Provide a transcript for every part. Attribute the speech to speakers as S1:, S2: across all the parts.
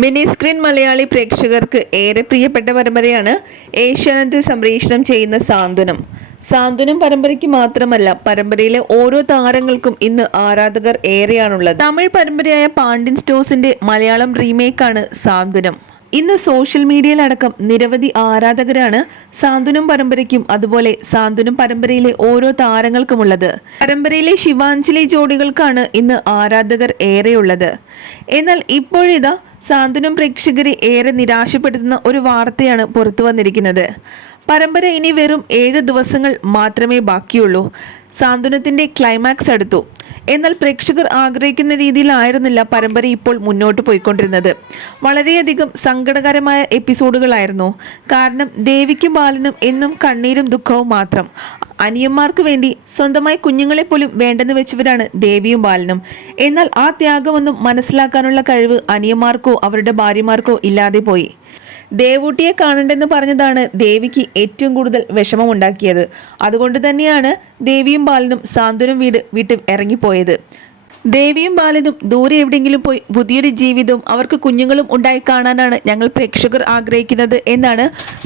S1: Mini screen Malayali പ്രേക്ഷകർക്ക് ഏറെ പ്രിയപ്പെട്ട പരമ്പരയാണ് ഏഷ്യാനെറ്റിൽ സംപ്രേഷണം ചെയ്യുന്ന സാന്ത്വനം. സാന്ത്വനം പരമ്പരയ്ക്ക് മാത്രമല്ല പരമ്പരയിലെ ഓരോ താരങ്ങൾക്കും ഇന്ന് ആരാധകർ ഏറെയാണുള്ളത്. തമിഴ് പരമ്പരയായ പാണ്ഡ്യൻ സ്റ്റോസിന്റെ മലയാളം റീമേക്കാണ് സാന്ത്വനം. ഇന്ന് സോഷ്യൽ മീഡിയയിലടക്കം നിരവധി ആരാധകരാണ് സാന്ത്വനം പരമ്പരയ്ക്കും അതുപോലെ സാന്ത്വനം പരമ്പരയിലെ ഓരോ താരങ്ങൾക്കുമുള്ളത്. പരമ്പരയിലെ ശിവാഞ്ജലി ജോഡികൾക്കാണ് ഇന്ന് ആരാധകർ ഏറെയുള്ളത്. എന്നാൽ ഇപ്പോഴിതാ സാന്ത്വനം പ്രേക്ഷകരെ ഏറെ നിരാശപ്പെടുത്തുന്ന ഒരു വാർത്തയാണ് പുറത്തു വന്നിരിക്കുന്നത്. പരമ്പര ഇനി വെറും ഏഴ് ദിവസങ്ങൾ മാത്രമേ ബാക്കിയുള്ളൂ. സാന്ത്വനത്തിന്റെ ക്ലൈമാക്സ് അടുത്തു. എന്നാൽ പ്രേക്ഷകർ ആഗ്രഹിക്കുന്ന രീതിയിലായിരുന്നില്ല പരമ്പര ഇപ്പോൾ മുന്നോട്ട് പോയിക്കൊണ്ടിരുന്നത്. വളരെയധികം സങ്കടകരമായ എപ്പിസോഡുകളായിരുന്നു കാരണം ദേവിക്കും ബാലനും എന്നും കണ്ണീരും ദുഃഖവും മാത്രം. അനിയന്മാർക്ക് വേണ്ടി സ്വന്തമായി കുഞ്ഞുങ്ങളെ പോലും വേണ്ടെന്ന് വെച്ചവരാണ് ദേവിയും ബാലനും. എന്നാൽ ആ ത്യാഗമൊന്നും മനസ്സിലാക്കാനുള്ള കഴിവ് അനിയന്മാർക്കോ അവരുടെ ഭാര്യമാർക്കോ ഇല്ലാതെ പോയി. ദേവൂട്ടിയെ കാണണ്ടെന്ന് പറഞ്ഞതാണ് ദേവിക്ക് ഏറ്റവും കൂടുതൽ വിഷമമുണ്ടാക്കിയത്. അതുകൊണ്ട് തന്നെയാണ് ദേവിയും ബാലനും സാന്ത്വനം വീട് വീട്ടിൽ ഇറങ്ങിപ്പോയത്. ദേവിയും ബാലനും ദൂരെ എവിടെയെങ്കിലും പോയി പുതിയൊരു ജീവിതവും അവർക്ക് കുഞ്ഞുങ്ങളും ഉണ്ടായി കാണാനാണ് ഞങ്ങൾ പ്രേക്ഷകർ ആഗ്രഹിക്കുന്നത് എന്നാണ്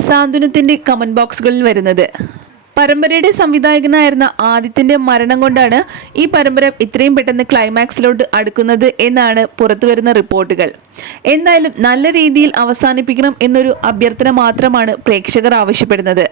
S1: സാന്ത്വനത്തിന്റെ കമന്റ് ബോക്സുകളിൽ വരുന്നത്. പരമ്പരയുടെ സംവിധായകനായിരുന്ന ആദിത്യന്റെ മരണം കൊണ്ടാണ് ഈ പരമ്പര ഇത്രയും പെട്ടെന്ന് ക്ലൈമാക്സിലോട്ട് അടുക്കുന്നത് എന്നാണ് പുറത്തുവരുന്ന റിപ്പോർട്ടുകൾ. എന്തായാലും നല്ല രീതിയിൽ അവസാനിപ്പിക്കണം എന്നൊരു അഭ്യർത്ഥന മാത്രമാണ് പ്രേക്ഷകർ ആവശ്യപ്പെടുന്നത്.